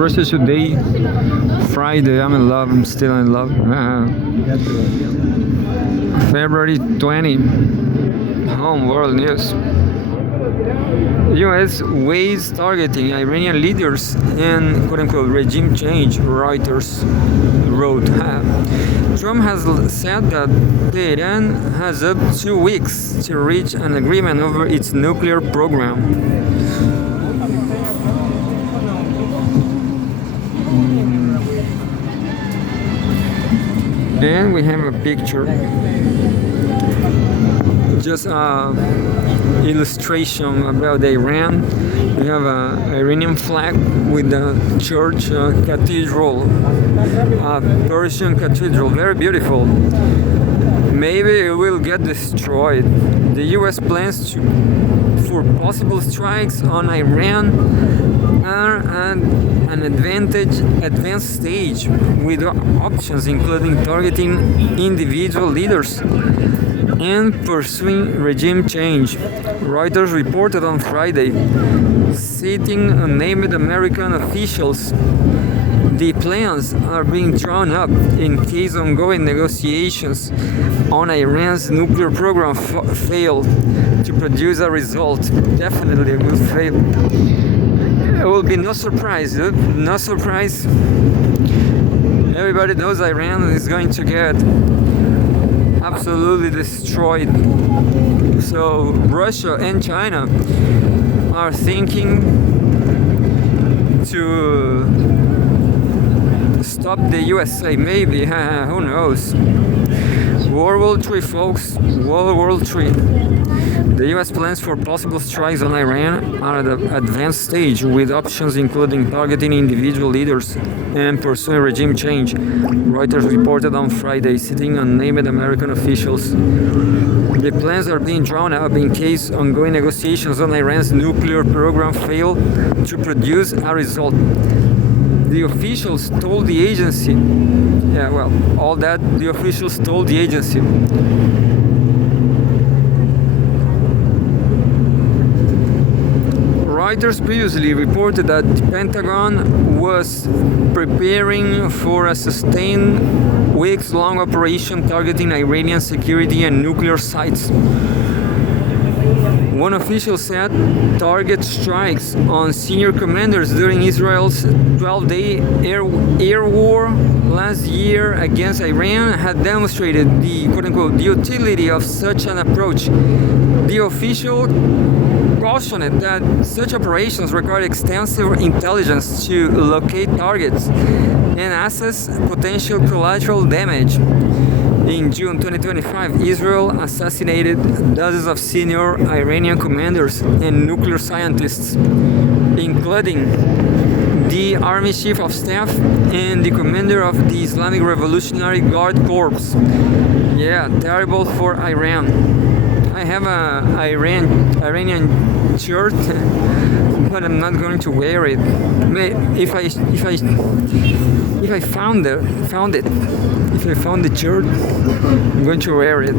Russia Today, Friday. I'm in love. I'm still in love. February 20. Home World News. U.S. weighs targeting Iranian leaders and quote-unquote regime change, Reuters wrote. Trump has said that Tehran has up to 2 weeks to reach an agreement over its nuclear program. And we have a picture, just illustration about Iran. We have an Iranian flag with the church cathedral, Persian cathedral, very beautiful. Maybe it will get destroyed. The U.S. plans for possible strikes on Iran are at an advanced stage with options including targeting individual leaders and pursuing regime change, Reuters reported on Friday, citing unnamed American officials. The plans are being drawn up in case ongoing negotiations on Iran's nuclear program fail to produce a result. Definitely will fail. It will be no surprise, no surprise. Everybody knows Iran is going to get absolutely destroyed. So Russia and China are thinking to stop the USA, maybe, who knows. World War III, folks, World War III. The US plans for possible strikes on Iran are at an advanced stage, with options including targeting individual leaders and pursuing regime change, Reuters reported on Friday, citing unnamed American officials. The plans are being drawn up in case ongoing negotiations on Iran's nuclear program fail to produce a result. The officials told the agency, the officials told the agency. Reuters previously reported that the Pentagon was preparing for a sustained weeks-long operation targeting Iranian security and nuclear sites. One official said target strikes on senior commanders during Israel's 12-day air war last year against Iran had demonstrated the quote-unquote utility of such an approach. The official cautioned that such operations require extensive intelligence to locate targets and assess potential collateral damage. In June 2025, Israel assassinated dozens of senior Iranian commanders and nuclear scientists, including the Army Chief of Staff and the commander of the Islamic Revolutionary Guard Corps. Yeah, terrible for Iran. I have a Iranian shirt, but I'm not going to wear it. If I found the shirt, I'm going to wear it.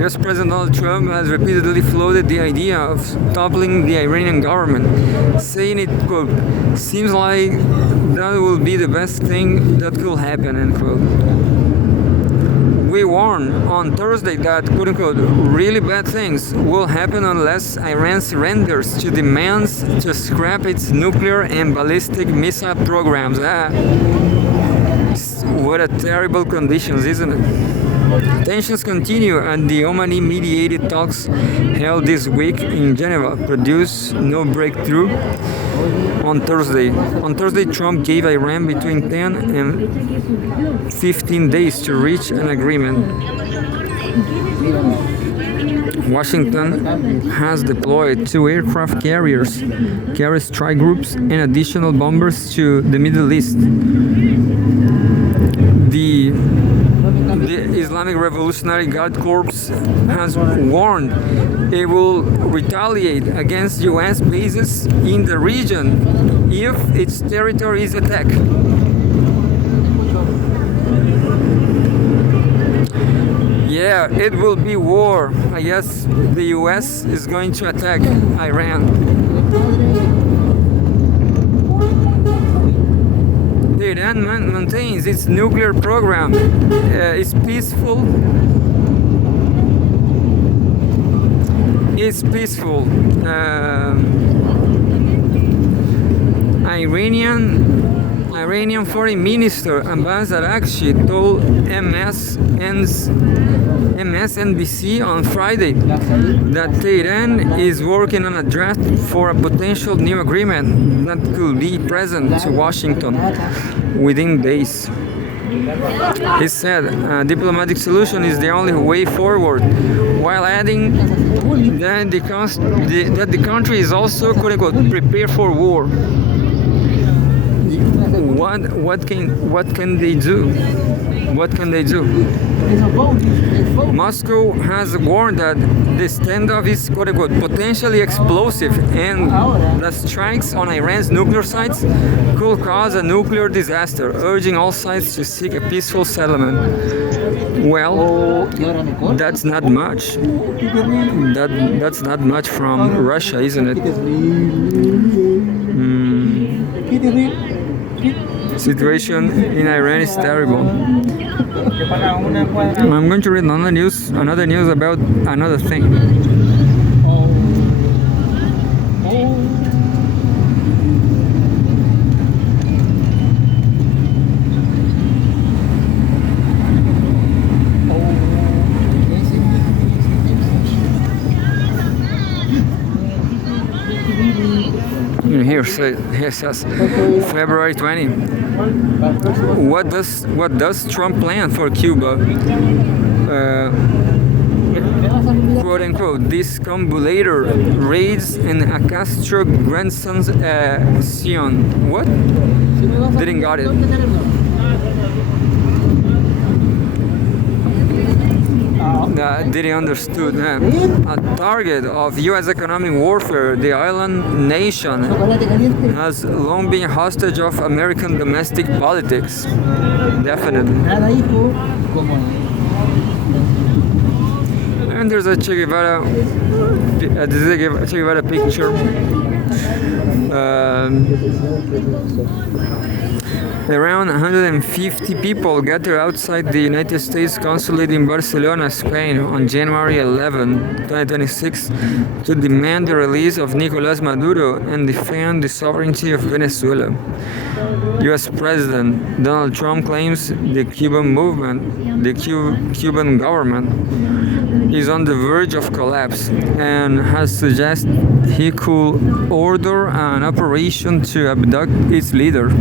US President Donald Trump has repeatedly floated the idea of toppling the Iranian government, saying it, quote, seems like that will be the best thing that could happen, end quote. We warned on Thursday that, quote-unquote, really bad things will happen unless Iran surrenders to demands to scrap its nuclear and ballistic missile programs. What a terrible conditions, isn't it? Tensions continue and the Omani-mediated talks held this week in Geneva produced no breakthrough. On Thursday, Trump gave Iran between 10 and 15 days to reach an agreement. Washington has deployed 2 aircraft carriers, strike groups, and additional bombers to the Middle East. The Islamic Revolutionary Guard Corps has warned it will retaliate against U.S. bases in the region if its territory is attacked. Yeah, it will be war. I guess the U.S. is going to attack Iran. Iran maintains its nuclear program is peaceful. It's peaceful. Iranian Foreign Minister Abbas Araghchi told MSNBC on Friday that Tehran is working on a draft for a potential new agreement that could be present to Washington within days. He said a diplomatic solution is the only way forward, while adding that the country is also, quote unquote, prepared for war. What can they do? What can they do? Moscow has warned that the standoff is, quote unquote, potentially explosive and that strikes on Iran's nuclear sites could cause a nuclear disaster, urging all sides to seek a peaceful settlement. Well, that's not much. That's not much from Russia, isn't it? Situation in Iran is terrible. I'm going to read another news about another thing. Here says February 20. What does Trump plan for Cuba? Quote unquote, discombobulator raids in a Castro grandson's Sion. What? Didn't got it. Didn't understood. A target of U.S. economic warfare, the island nation has long been hostage of American domestic politics. Definitely. And there's a Che Guevara picture. Around 150 people gathered outside the United States consulate in Barcelona, Spain on January 11, 2026 to demand the release of Nicolás Maduro and defend the sovereignty of Venezuela. U.S. President Donald Trump claims the Cuban government is on the verge of collapse and has suggested he could order an operation to abduct its leader.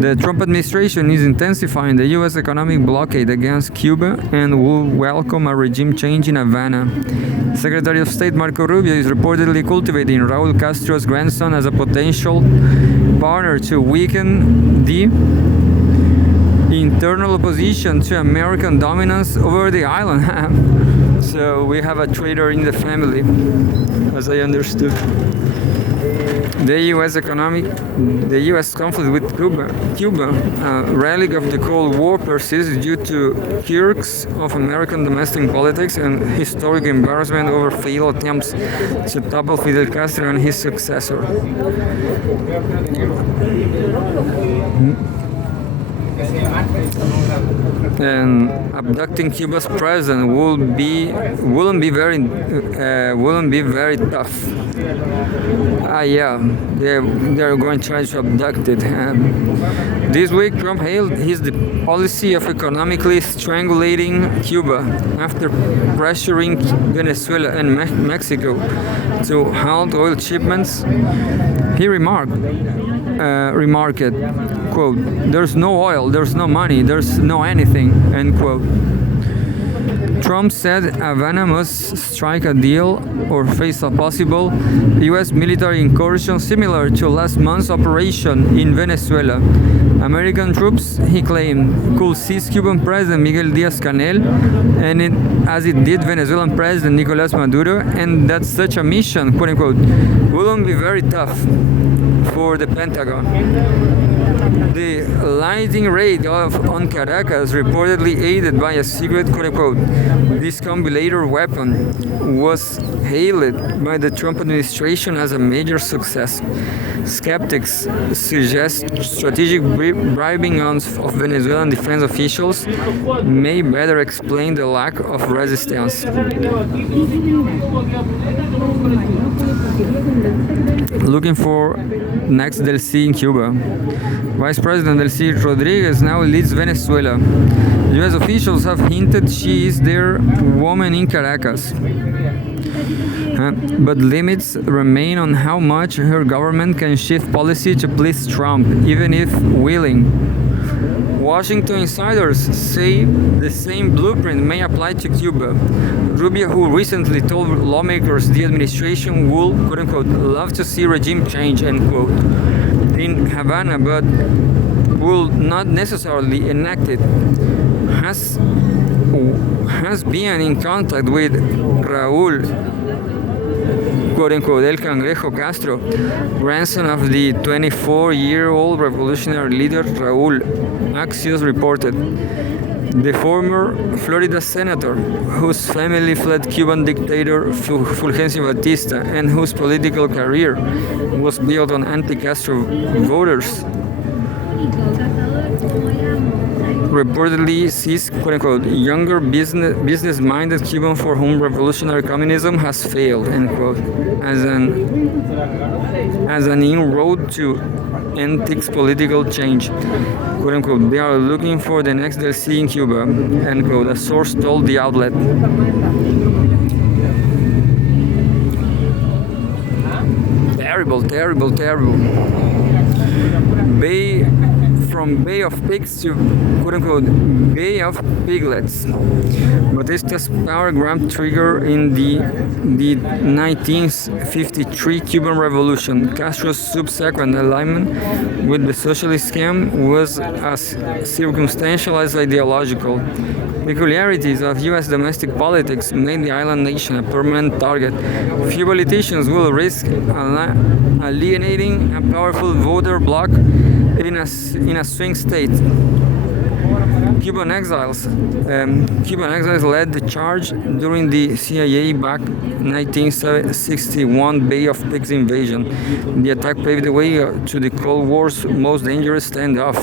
The Trump administration is intensifying the U.S. economic blockade against Cuba and will welcome a regime change in Havana. Secretary of State Marco Rubio is reportedly cultivating Raúl Castro's grandson as a potential partner to weaken the internal opposition to American dominance over the island. So we have a traitor in the family, as I understood. The U.S. conflict with Cuba, a relic of the Cold War, persists due to quirks of American domestic politics and historic embarrassment over failed attempts to topple Fidel Castro and his successor. And abducting Cuba's president wouldn't be very tough. They're going to try to abduct it. This week, Trump hailed his policy of economically strangulating Cuba after pressuring Venezuela and Mexico to halt oil shipments. He remarked, quote, "There's no oil, there's no money, there's no anything," end quote. Trump said Havana must strike a deal or face a possible U.S. military incursion similar to last month's operation in Venezuela. American troops, he claimed, could seize Cuban President Miguel Díaz-Canel as it did Venezuelan President Nicolás Maduro, and that such a mission, quote unquote, wouldn't be very tough for the Pentagon. The lighting raid on Caracas, reportedly aided by a secret quote-unquote discombobulator weapon, was hailed by the Trump administration as a major success. Skeptics suggest strategic bribing of Venezuelan defense officials may better explain the lack of resistance. Looking for next Delcy in Cuba. Vice President Delcy Rodriguez now leads Venezuela. U.S. officials have hinted she is their woman in Caracas. But limits remain on how much her government can shift policy to please Trump, even if willing. Washington insiders say the same blueprint may apply to Cuba. Rubio, who recently told lawmakers the administration will, quote-unquote, love to see regime change, end quote, in Havana, but will not necessarily enact it, has been in contact with Raúl, quote-unquote, El Cangrejo Castro, grandson of the 24-year-old revolutionary leader Raúl, Axios reported. The former Florida senator, whose family fled Cuban dictator Fulgencio Batista and whose political career was built on anti-Castro voters, reportedly sees, quote-unquote, younger business-minded Cuban for whom revolutionary communism has failed, end quote, as an inroad to antiques political change. Quote-unquote, they are looking for the next Delcy in Cuba, end quote, a source told the outlet. Terrible. From Bay of Pigs to, quote-unquote, Bay of Piglets. Batista's power grab trigger in the 1953 Cuban Revolution. Castro's subsequent alignment with the socialist scam was as circumstantial as ideological. Peculiarities of U.S. domestic politics made the island nation a permanent target. Few politicians will risk alienating a powerful voter bloc in a swing state. Cuban exiles led the charge during the CIA-backed 1961 Bay of Pigs invasion. The attack paved the way to the Cold War's most dangerous standoff,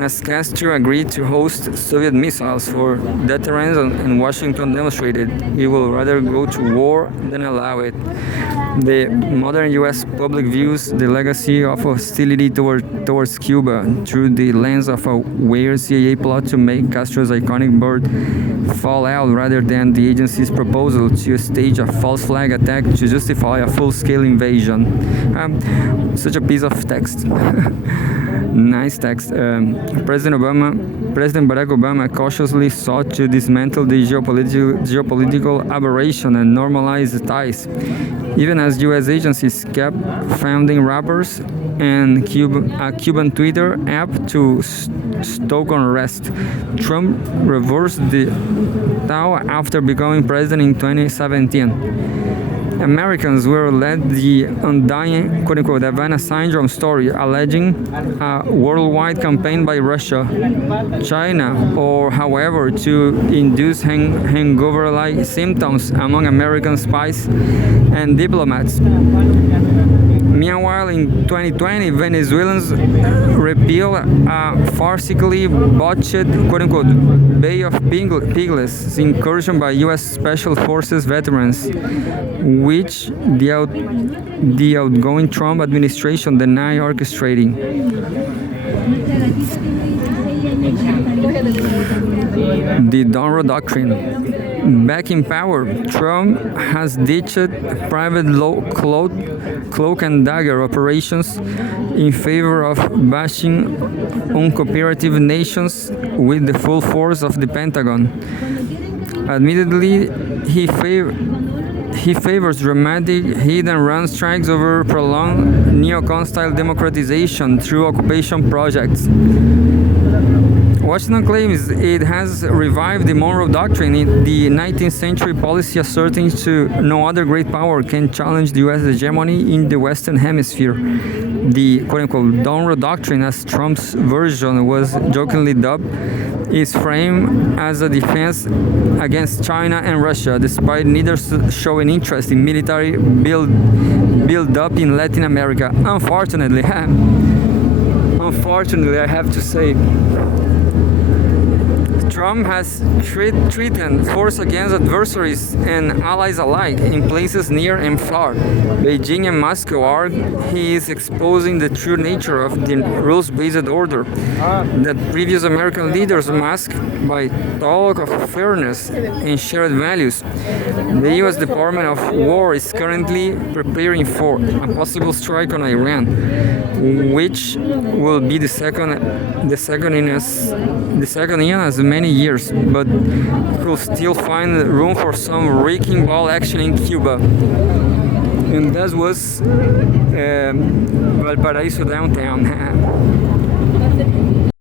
as Castro agreed to host Soviet missiles for deterrence, and Washington demonstrated it will rather go to war than allow it. The modern U.S. public views the legacy of hostility towards Cuba through the lens of a weird CIA plot to make Castro's iconic bird fall out, rather than the agency's proposal to stage a false flag attack to justify a full-scale invasion. Such a piece of text. Nice text. President Barack Obama cautiously sought to dismantle the geopolitical aberration and normalize ties, even as U.S. agencies kept founding rappers and a Cuban Twitter app to stoke unrest. Trump reversed the thaw after becoming president in 2017. Americans were led the undying, quote-unquote, Havana syndrome story, alleging a worldwide campaign by Russia, China, or however, to induce hangover-like symptoms among American spies and diplomats. Meanwhile, in 2020, Venezuelans repealed a farcically botched, quote-unquote, Bay of Piglets incursion by U.S. Special Forces veterans, which the outgoing Trump administration denied orchestrating. The Donroe Doctrine. Back in power, Trump has ditched private cloak and dagger operations in favor of bashing uncooperative nations with the full force of the Pentagon. Admittedly, he favors dramatic hit-and-run strikes over prolonged neocon-style democratization through occupation projects. Washington claims it has revived the Monroe Doctrine, the 19th century policy asserting to no other great power can challenge the U.S. hegemony in the Western Hemisphere. The quote-unquote Monroe Doctrine, as Trump's version was jokingly dubbed, is framed as a defense against China and Russia, despite neither showing interest in military build-up in Latin America. Unfortunately, I have to say, Trump has threatened force against adversaries and allies alike in places near and far. Beijing and Moscow argue he is exposing the true nature of the rules-based order that previous American leaders masked by talk of fairness and shared values. The U.S. Department of War is currently preparing for a possible strike on Iran, which will be the second in as many years, but could still find room for some wrecking ball action in Cuba. And that was Valparaiso downtown.